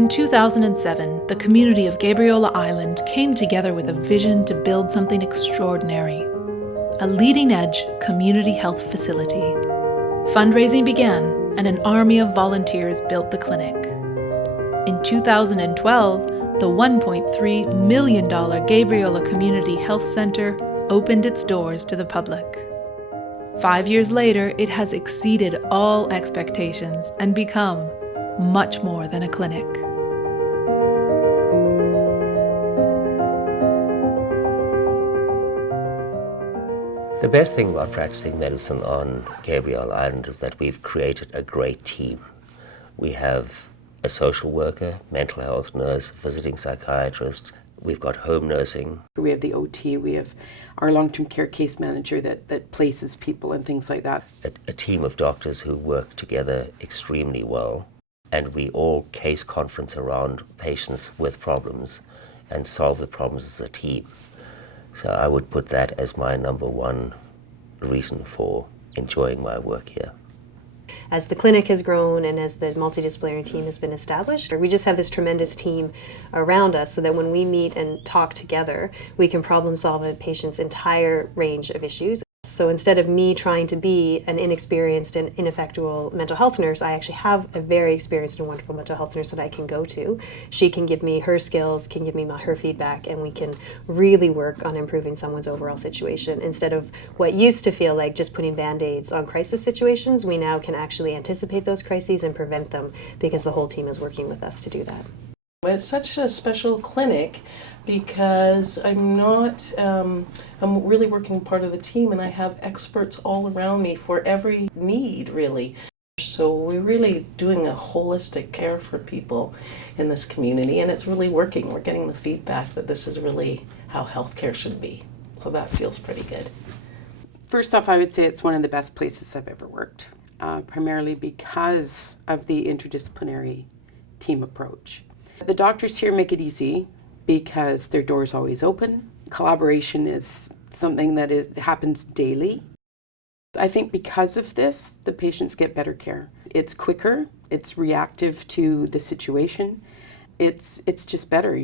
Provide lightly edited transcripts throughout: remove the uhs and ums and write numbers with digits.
In 2007, the community of Gabriola Island came together with a vision to build something extraordinary, a leading-edge community health facility. Fundraising began, and an army of volunteers built the clinic. In 2012, the $1.3 million Gabriola Community Health Centre opened its doors to the public. 5 years later, it has exceeded all expectations and become much more than a clinic. The best thing about practicing medicine on Gabriola Island is that we've created a great team. We have a social worker, mental health nurse, visiting psychiatrist. We've got home nursing. We have the OT, we have our long-term care case manager that places people and things like that. A team of doctors who work together extremely well. And we all case conference around patients with problems and solve the problems as a team. So I would put that as my number one reason for enjoying my work here. As the clinic has grown and as the multidisciplinary team has been established, we just have this tremendous team around us so that when we meet and talk together, we can problem solve a patient's entire range of issues. So instead of me trying to be an inexperienced and ineffectual mental health nurse, I actually have a very experienced and wonderful mental health nurse that I can go to. She can give me her skills, can give me her feedback, and we can really work on improving someone's overall situation. Instead of what used to feel like just putting band-aids on crisis situations, we now can actually anticipate those crises and prevent them because the whole team is working with us to do that. It's such a special clinic because I'm really working part of the team and I have experts all around me for every need, really. So we're really doing a holistic care for people in this community and it's really working. We're getting the feedback that this is really how healthcare should be. So that feels pretty good. First off, I would say it's one of the best places I've ever worked, primarily because of the interdisciplinary team approach. The doctors here make it easy because their door's always open. Collaboration is something that happens daily. I think because of this, the patients get better care. It's quicker, it's reactive to the situation, it's just better.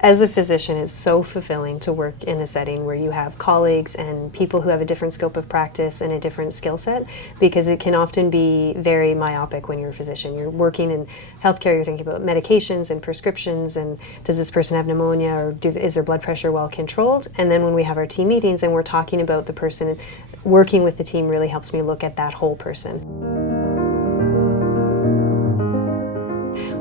As a physician, it's so fulfilling to work in a setting where you have colleagues and people who have a different scope of practice and a different skill set, because it can often be very myopic when you're a physician. You're working in healthcare, you're thinking about medications and prescriptions and does this person have pneumonia or is their blood pressure well controlled? And then when we have our team meetings and we're talking about the person, working with the team really helps me look at that whole person.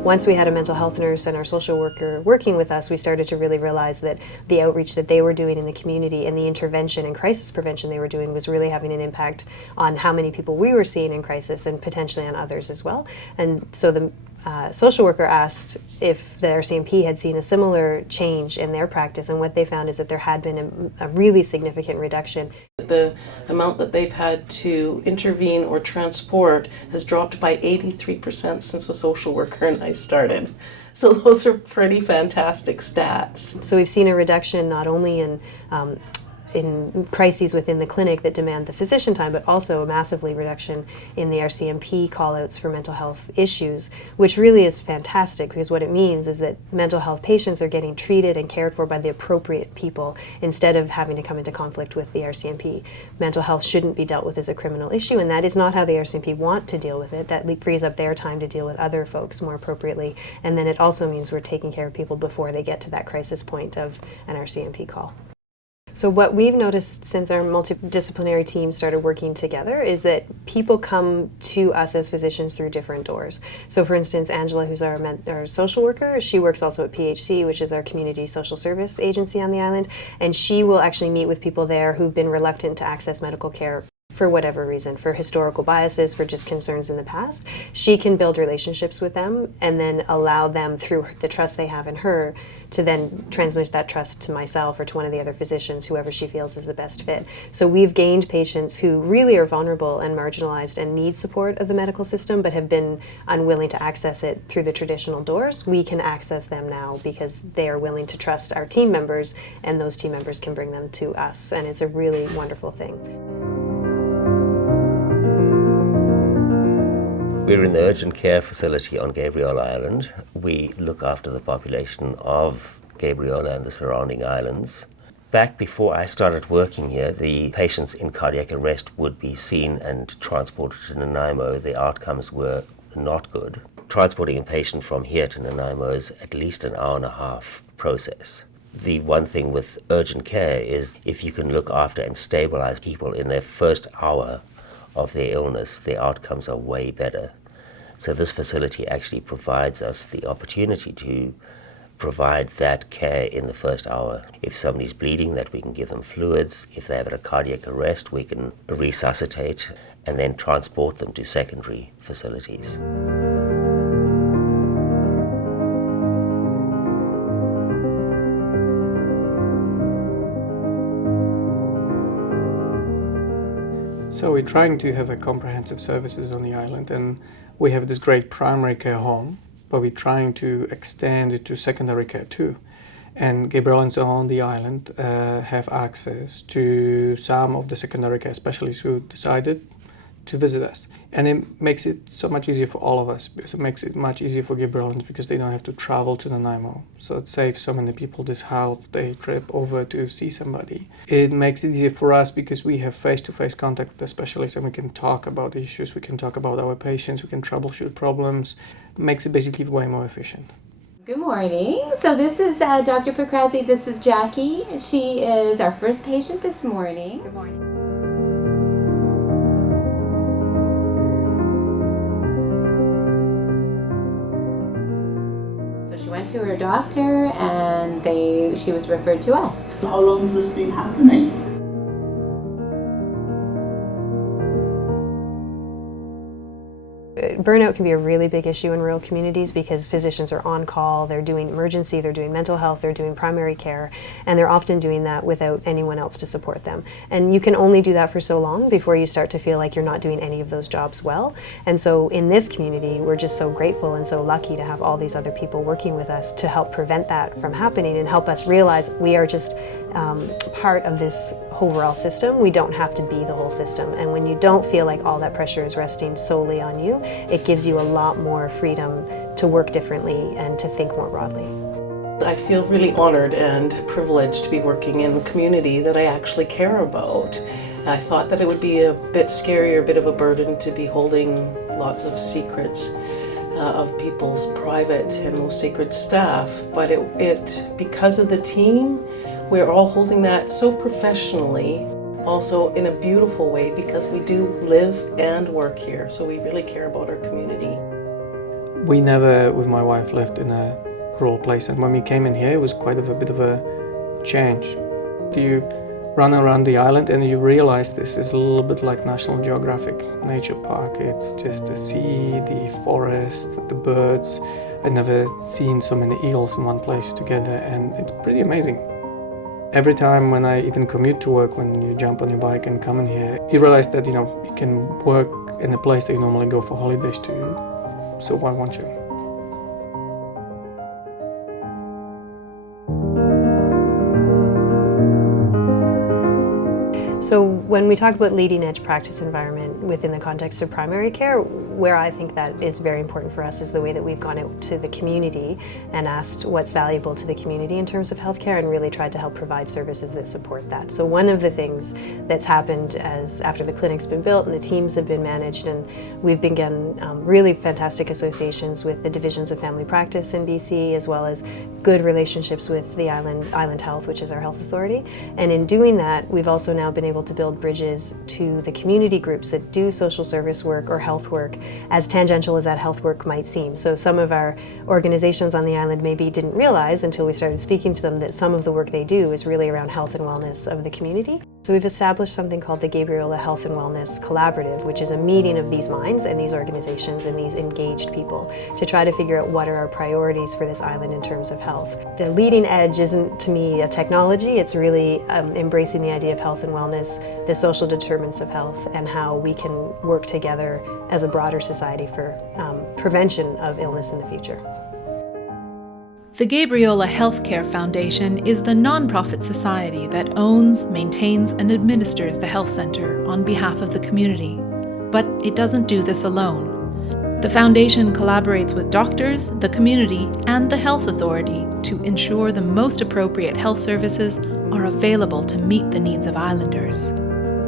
Once we had a mental health nurse and our social worker working with us, we started to really realize that the outreach that they were doing in the community and the intervention and crisis prevention they were doing was really having an impact on how many people we were seeing in crisis and potentially on others as well. And so the social worker asked if the RCMP had seen a similar change in their practice, and what they found is that there had been a really significant reduction. The amount that they've had to intervene or transport has dropped by 83% since the social worker and I started. So those are pretty fantastic stats. So we've seen a reduction not only in crises within the clinic that demand the physician time, but also a massively reduction in the RCMP call-outs for mental health issues, which really is fantastic because what it means is that mental health patients are getting treated and cared for by the appropriate people instead of having to come into conflict with the RCMP. Mental health shouldn't be dealt with as a criminal issue, and that is not how the RCMP want to deal with it. That frees up their time to deal with other folks more appropriately, and then it also means we're taking care of people before they get to that crisis point of an RCMP call. So what we've noticed since our multidisciplinary team started working together is that people come to us as physicians through different doors. So for instance, Angela, who's our social worker, she works also at PHC, which is our community social service agency on the island, and she will actually meet with people there who've been reluctant to access medical care for whatever reason, for historical biases, for just concerns in the past. She can build relationships with them and then allow them, through the trust they have in her, to then transmit that trust to myself or to one of the other physicians, whoever she feels is the best fit. So we've gained patients who really are vulnerable and marginalized and need support of the medical system but have been unwilling to access it through the traditional doors. We can access them now because they are willing to trust our team members, and those team members can bring them to us, and it's a really wonderful thing. We're in the urgent care facility on Gabriola Island. We look after the population of Gabriola and the surrounding islands. Back before I started working here, the patients in cardiac arrest would be seen and transported to Nanaimo. The outcomes were not good. Transporting a patient from here to Nanaimo is at least an hour and a half process. The one thing with urgent care is if you can look after and stabilize people in their first hour of their illness, the outcomes are way better. So this facility actually provides us the opportunity to provide that care in the first hour. If somebody's bleeding, that we can give them fluids. If they have a cardiac arrest, we can resuscitate and then transport them to secondary facilities. So we're trying to have a comprehensive services on the island, and we have this great primary care home, but we're trying to extend it to secondary care too. And Gabrielans on the island have access to some of the secondary care specialists who decided to visit us. And it makes it so much easier for all of us, because it makes it much easier for Gabrielans because they don't have to travel to Nanaimo. So it saves so many people this half-day trip over to see somebody. It makes it easier for us because we have face-to-face contact with the specialists and we can talk about the issues, we can talk about our patients, we can troubleshoot problems. It makes it basically way more efficient. Good morning. So this is Dr. Pokrasi. This is Jackie. She is our first patient this morning. Good morning. So she went to her doctor and she was referred to us. How long has this been happening? Burnout can be a really big issue in rural communities because physicians are on call, they're doing emergency, they're doing mental health, they're doing primary care, and they're often doing that without anyone else to support them. And you can only do that for so long before you start to feel like you're not doing any of those jobs well. And so in this community, we're just so grateful and so lucky to have all these other people working with us to help prevent that from happening and help us realize we are just part of this overall system. We don't have to be the whole system. And when you don't feel like all that pressure is resting solely on you, it gives you a lot more freedom to work differently and to think more broadly. I feel really honored and privileged to be working in a community that I actually care about. I thought that it would be a bit scary or a bit of a burden to be holding lots of secrets of people's private and most sacred stuff, but because of the team, we're all holding that so professionally, also in a beautiful way, because we do live and work here, so we really care about our community. We never, with my wife, lived in a rural place, and when we came in here, it was quite a bit of a change. You run around the island and you realize this is a little bit like National Geographic Nature Park. It's just the sea, the forest, the birds. I've never seen so many eagles in one place together, and it's pretty amazing. Every time when I even commute to work, when you jump on your bike and come in here, you realize that, you can work in a place that you normally go for holidays to, so why won't you? So when we talk about leading edge practice environment within the context of primary care, where I think that is very important for us is the way that we've gone out to the community and asked what's valuable to the community in terms of healthcare and really tried to help provide services that support that. So one of the things that's happened after the clinic's been built and the teams have been managed, and we've begun really fantastic associations with the divisions of family practice in BC, as well as good relationships with the Island Health, which is our health authority. And in doing that, we've also now been able to build bridges to the community groups that do social service work or health work, as tangential as that health work might seem. So some of our organizations on the island maybe didn't realize until we started speaking to them that some of the work they do is really around health and wellness of the community. So we've established something called the Gabriola Health and Wellness Collaborative, which is a meeting of these minds and these organizations and these engaged people to try to figure out what are our priorities for this island in terms of health. The leading edge isn't, to me, a technology. It's really embracing the idea of health and wellness, the social determinants of health, and how we can work together as a broader society for prevention of illness in the future. The Gabriola Healthcare Foundation is the nonprofit society that owns, maintains, and administers the health centre on behalf of the community. But it doesn't do this alone. The Foundation collaborates with doctors, the community, and the health authority to ensure the most appropriate health services are available to meet the needs of islanders.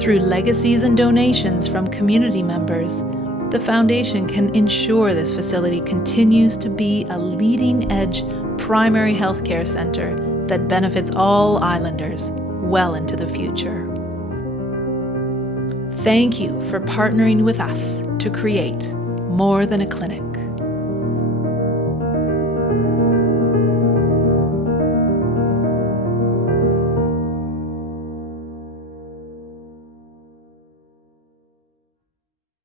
Through legacies and donations from community members, the Foundation can ensure this facility continues to be a leading-edge primary health care centre that benefits all islanders well into the future. Thank you for partnering with us to create more than a clinic.